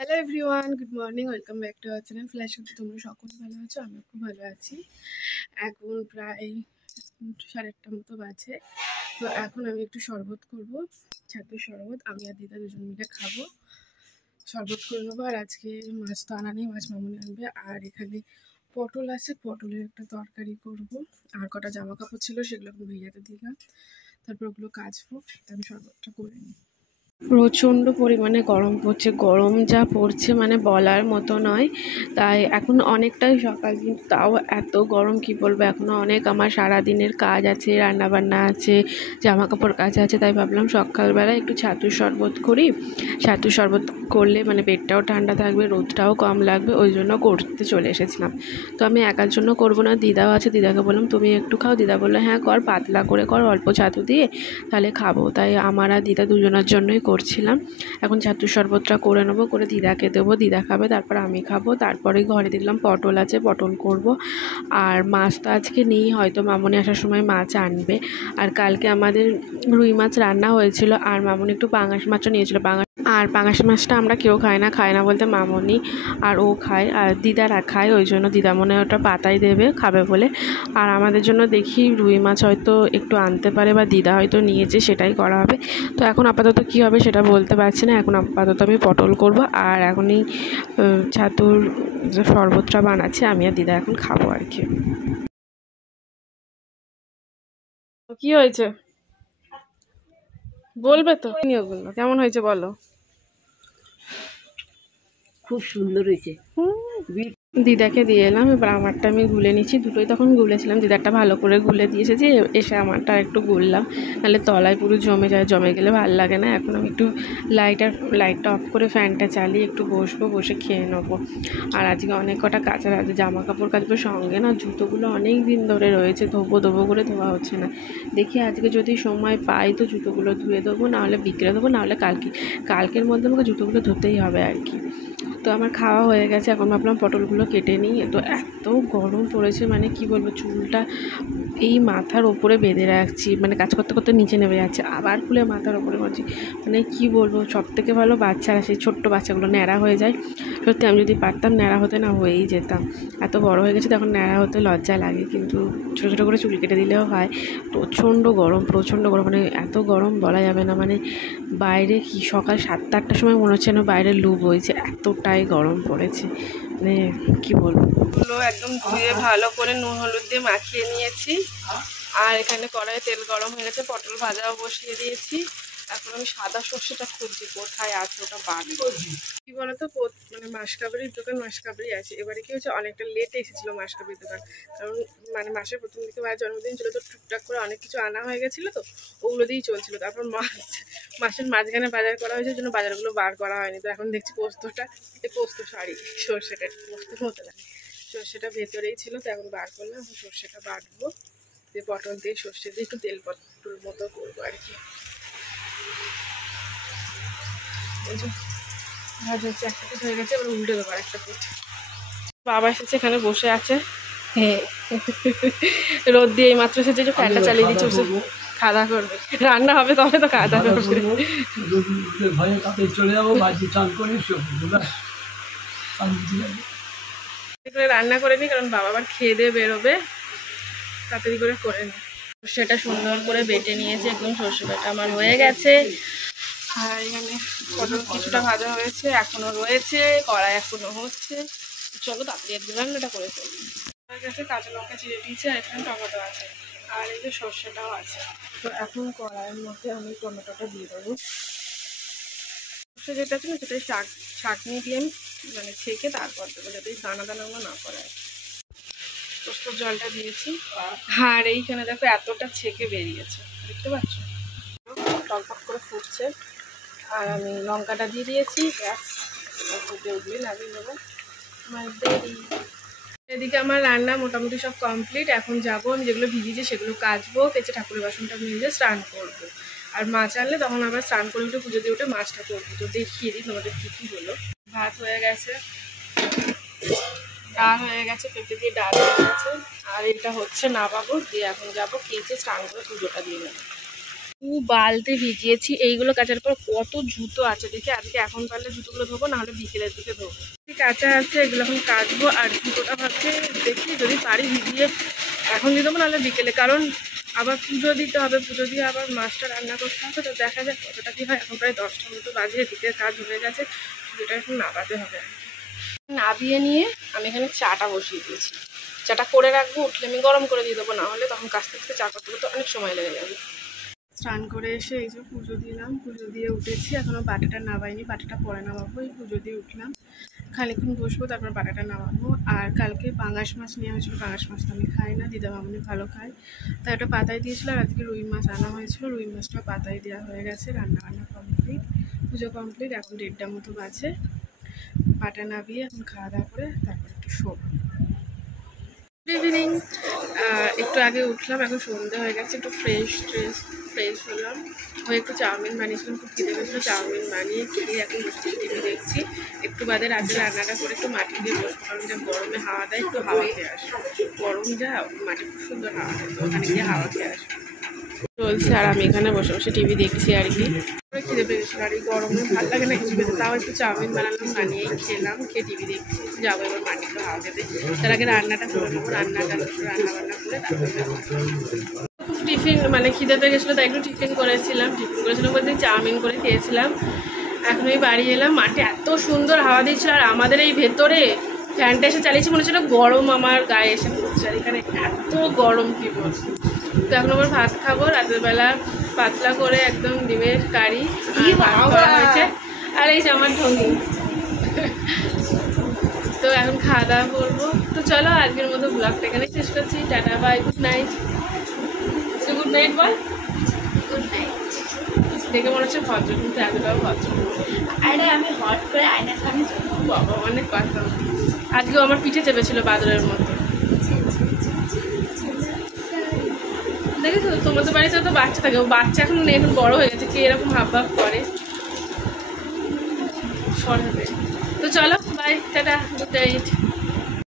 Hello everyone, good morning, welcome back to our channel flash. তোমরা সকলে ভালো আছো? আমি খুব ভালো আছি। এখন প্রায় 8:30 মতো বাজে। তো এখন আমি একটু শরবত করব, ছাতুর শরবত। আমি আর দিদা দুজন মিলে খাবো, শরবত করে নেবো। আর আজকে মাছ তো আনা নেই, মাছ মামুনি আনবে। আর এখানে পটল আছে, পটলের একটা তরকারি করব। আর কটা জামা কাপড় ছিল, সেগুলো এখন ভেজাতে দিলাম, তারপর ওগুলো কাচবো। আমি শরবতটা করে নিই। প্রচণ্ড পরিমাণে গরম পড়ছে, গরম যা পড়ছে মানে বলার মতো নয়। তাই এখন অনেকটাই সকাল, কিন্তু তাও এত গরম কি বলবো। এখনও অনেক আমার সারাদিনের কাজ আছে, রান্নাবান্না আছে, জামা কাপড় কাচা আছে। তাই ভাবলাম সকালবেলা একটু ছাতুর শরবত করি। ছাতুর শরবত করলে মানে পেটটাও ঠান্ডা থাকবে, রোদটাও কম লাগবে, ওই জন্য করতে চলে এসেছিলাম। তো আমি একার জন্য করবো না, দিদাও আছে। দিদাকে বললাম তুমি একটু খাও। দিদা বললো হ্যাঁ কর, পাতলা করে কর, অল্প ছাতু দিয়ে, তাহলে খাবো। তাই আমার আর দিদা দুজনের জন্যই করছিলাম। এখন ছাতুর শরবতটা করে নেবো, করে দিদাকে দেবো, দিদা খাবে, তারপর আমি খাবো। তারপরে ঘরে দেখলাম পটল আছে, পটল করব। আর মাছ তো আজকে নেই, হয়তো মামনি আসার সময় মাছ আনবে। আর কালকে আমাদের রুই মাছ রান্না হয়েছিল, আর মামনি একটু পাঙাশ মাছও নিয়েছিল। পাঙাশ মাছটা আমরা কেউ খায় না বলতে মামনি আর ও খায়, আর দিদারা খায়, ওই জন্য দিদা মনে হয় ওটা পাতায় দেবে খাবে বলে। আর আমাদের জন্য দেখি রুই মাছ হয়তো একটু আনতে পারে, বা দিদা হয়তো নিয়েছে, সেটাই করা হবে। তো এখন আপাতত কী হবে সেটা বলতে পারছি না। এখন আপাতত আমি পটল করব, আর এখনই ছাতুর শরবতটা বানাচ্ছি। আমি আর দিদা এখন খাবো আর কি। কি হয়েছে বলবে তো? ওগুলো কেমন হয়েছে বলো। খুব সুন্দর হয়েছে। দিদাকে দিয়ে এলাম, এবার আমারটা আমি গুলে নিচ্ছি। দুটোই তখন গুলেছিলাম, দিদারটা ভালো করে গুলে দিয়ে এসেছি, এসে আমারটা একটু গুললাম, নাহলে তলায় পুরো জমে যায়, জমে গেলে ভালো লাগে না। এখন আমি একটু লাইটটা অফ করে ফ্যানটা চালিয়ে একটু বসবো, বসে খেয়ে নেবো। আর আজকে অনেক কটা কাচার আছে, জামা কাপড় কাচবো, সঙ্গে না জুতোগুলো অনেক দিন ধরে রয়েছে, ধোবো করে ধোয়া হচ্ছে না। দেখি আজকে যদি সময় পাই তো জুতোগুলো ধুয়ে দেবো, নাহলে বিকেলে দেবো, নাহলে কালকের মধ্যে আমাকে জুতোগুলো ধুতেই হবে আর কি। তো আমার খাওয়া হয়ে গেছে, এখন ভাবলাম পটলগুলো কেটে নিই। তো এত গরম পড়েছে মানে কি বলবো, চুলটা এই মাথার ওপরে বেঁধে রাখছি, মানে কাজ করতে করতে নিচে নেমে যাচ্ছে, আবার খুলে মাথার ওপরে করছি। মানে কি বলবো, সব থেকে ভালো বাচ্চারা, সেই ছোট্ট বাচ্চাগুলো ন্যাড়া হয়ে যায়। সত্যি আমি যদি পারতাম ন্যাড়া হতে না হয়েই যেতাম। এত বড় হয়ে গেছে, তখন ন্যাড়া হতে লজ্জা লাগে, কিন্তু ছোটো ছোটো করে চুল কেটে দিলেও হয়। প্রচণ্ড গরম, মানে এত গরম বলা যাবে না। মানে বাইরে কি সকাল 7-8টার সময় মনে হচ্ছে না বাইরে লু বইছে, এতটাই গরম পড়েছে। মানে কি বলবো, এগুলো একদম ধুয়ে ভালো করে নুন হলুদ দিয়ে মাখিয়ে নিয়েছি। আর এখানে কড়াইয়ে তেল গরম হয়ে গেছে, পটল ভাজাও বসিয়ে দিয়েছি। এখন আমি সাদা সর্ষেটা খুঁজছি, কোথায় আছে ওটা বাড়বো। কি বলতো, মানে মাসকাবারির দোকান মাসকাবারি আছে। এবারে কি হচ্ছে, অনেকটা লেট এসেছিলো মাসকাবারির দোকান, কারণ মানে মাসের প্রথম দিকে ভাইয়ের জন্মদিন ছিল, তো টুকটাক করে অনেক কিছু আনা হয়ে গেছিলো, তো ওগুলো দিয়েই চলছিল। তারপর মাসের মাঝখানে বাজার করা হয়েছে, জন্য বাজারগুলো বার করা হয়নি। তো এখন দেখছি সর্ষেটা পোস্তর মতো লাগে, সর্ষেটা ভেতরেই ছিল, তো এখন বার করলাম। সর্ষেটা বাটবো, দিয়ে পটল দিয়ে সর্ষে দিয়ে একটু তেল পটল মতো করবো আর কি। ভাজা হচ্ছে, একটা পিঠ হয়ে গেছে, এবার উল্টে দেবো একটা পিঠ। বাবা এসেছে, এখানে বসে আছে, রোদ দিয়ে এই মাত্র এসেছে, যে ফ্যানটা চালিয়ে দিচ্ছে, বসে খাওয়া দাওয়া করবে। রান্না হবে তবে তো খাওয়া দাওয়া করবে। রান্না করে নি, কারণ বাবা আবার খেয়ে দিয়ে বেরোবে, তাড়াতাড়ি করে নি। সর্ষেটা সুন্দর করে বেটে নিয়েছে, একদম সর্ষে বাটা আমার হয়ে গেছে। আর এখানে পটল কিছুটা ভাজা হয়েছে, এখনো রয়েছে, কড়াই এখনো হচ্ছে। চলো তাড়াতাড়ি একদম রান্নাটা করে ফেলি। হয়ে গেছে, কাঁচা লঙ্কা চিড়ে দিয়েছি, আর এখানে টমেটো আছে, আর এই যে সর্ষেটাও আছে। তো এখন কড়াইয়ের মধ্যে আমি টমেটোটা দিয়ে দেবো। সর্ষে যেটা আছে না, সেটাই ছাঁকনি দিয়ে আমি মানে ছেঁকে তারপর দেবো, যাতে দানাগুলো না পড়ে। পোস্তর জলটা দিয়েছি, আর এইখানে দেখো এতটা ছেঁকে বেরিয়েছে, দেখতে পাচ্ছ, টকবক করে ফুটছে। আর আমি লঙ্কাটা দিয়ে দিয়েছি, ব্যাস ফুটে উঠলেই নামিয়ে নেবো। এদিকে আমার রান্না মোটামুটি সব কমপ্লিট। এখন যাবো, আমি যেগুলো ভিজিয়েছি সেগুলো কাচবো, কেচে ঠাকুরের বাসনটা মেজে স্নান করবো। আর মাছ আনলে তখন আবার স্নান করে উঠে পুজো দিয়ে উঠে মাছটা করবো। তো দেখিয়ে দিই তোমাদের কী কী হলো। ভাত হয়ে গেছে, ডাল হয়ে গেছে, পেঁপে দিয়ে ডাল হয়ে গেছে, আর এটা হচ্ছে নামাবো, দিয়ে এখন যাবো কেচে স্নান করে পুজোটা দিয়ে নেবো। বালতি ভিজিয়েছি, এইগুলো কাচার পর কত জুতো আছে দেখি, আজকে এখন পারলে জুতোগুলো ধোবো, নাহলে বিকেলের দিকে ধোবো। কাঁচা আছে, এগুলো এখন কাচবো। আর জুতোটা ভাবছি দেখি যদি পারি ভিজিয়ে এখন দিয়ে দেবো, নাহলে বিকেলে, কারণ আবার পুজো দিতে হবে, পুজো দিয়ে আবার মাছটা রান্না করতে হবে। তো দেখা যাক কতটা কী হয়। এখন প্রায় 10টার মতো বাজে, এদিকে কাজ হয়ে গেছে, পুজোটা এখন নাবাতে হবে। নাবিয়ে নিয়ে আমি এখানে চাটা বসিয়ে দিয়েছি, চাটা করে রাখবো, উঠলে আমি গরম করে দিয়ে দেবো, নাহলে তখন কাছতে কাছতে চা করতে করতে অনেক সময় লেগে যাবে। স্নান করে এসে এই যে পুজো দিলাম, পুজো দিয়ে উঠেছি, এখনও বাটাটা নামাইনি, বাটাটা পরে নামাবো। এই পুজো দিয়ে উঠলাম, খানিক্ষণ বসবো, তারপর বাটাটা নামাবো। আর কালকে পাঙাশ মাছ নেওয়া হয়েছিল, পাঙাশ মাছ তো আমি খাই না, দিদা মামনি ভালো খায়, তাই ওটা পাতায় দিয়েছিল। আর আজকে রুই মাছ আনা হয়েছিল, রুই মাছটা পাতায় দেওয়া হয়ে গেছে, রান্না বান্না কমপ্লিট, পুজো কমপ্লিট। এখন 1:30 মতো বাজে, বাটা নামিয়ে এখন খাওয়া দাওয়া করে তারপর একটু শোবো। Good evening. একটু আগে উঠলাম, এখন সন্ধ্যে হয়ে গেছে, একটু ফ্রেশ হলাম, হয়ে একটু চাউমিন বানিয়েছিলাম, খুব খিদে পেয়েছিলো, চাউমিন বানিয়ে খেয়ে এখন বসে টিভি দেখছি। একটু বাদে রাতে রান্নাটা করে একটু মাটি দিয়ে বসবো, কারণ যা গরমে হাওয়া দেয়, একটু হাওয়া খেয়ে আসবো। গরম যা, মাটি খুব সুন্দর হাওয়া দেয়, তো ওখানে গিয়ে হাওয়া খেয়ে আসবো চলছে। আর আমি এখানে বসে বসে টিভি দেখছি আর কি। খিদে পেয়েছিল, আর এই গরমে ভালো লাগে না কিছু খেতে, তাও একটু চাউমিন বানালাম, বানিয়ে খেলাম, খেয়ে টিভি দেখছি। যাবো এবার মাটিতে হাওয়া খেতে, তার আগে রান্নাটা করে নেবো, রান্না বান্না করে তারপরে টিফিন, মানে খিদে পেয়ে গেছিলো তাই একটু টিফিন করেছিলাম বলতে চাউমিন করে খেয়েছিলাম। এখন এই বাড়ি এলাম, মাঠে এত সুন্দর হাওয়া দিচ্ছিল, আর আমাদের এই ভেতরে ফ্যানটা এসে চালিয়েছি, মনে হচ্ছিল গরম আমার গায়ে এসে পড়ছে, আর এখানে এত গরম কি বলছি। তো এখন আবার ভাত খাবো, রাতের বেলা পাতলা করে একদম ডিমের কারি ভাত করা হয়েছে, আর এই যে আমার ঢঙ্গি। তো এখন খাওয়া দাওয়া করবো। তো চলো আজকের মতো ব্লগটা এখানে শেষ করছি, tata bye, good night. Good night বল। Good night. দেখে মনে হচ্ছে ভদ্র, কিন্তু এতটাও ভদ্র। আরে আমি হট করে আয়নার সামনে বাবা অনেক কথা। আজকেও আমার পিঠে চেপেছিল বাদরের মতো, দেখেছো? তোমাদের বাড়িতে তো বাচ্চা থাকে, বাচ্চা এখন বড় হয়ে গেছে, কে এরকম হাব ভাব করে সরাবে। তো চলো বাই, টাটা, গুড নাইট।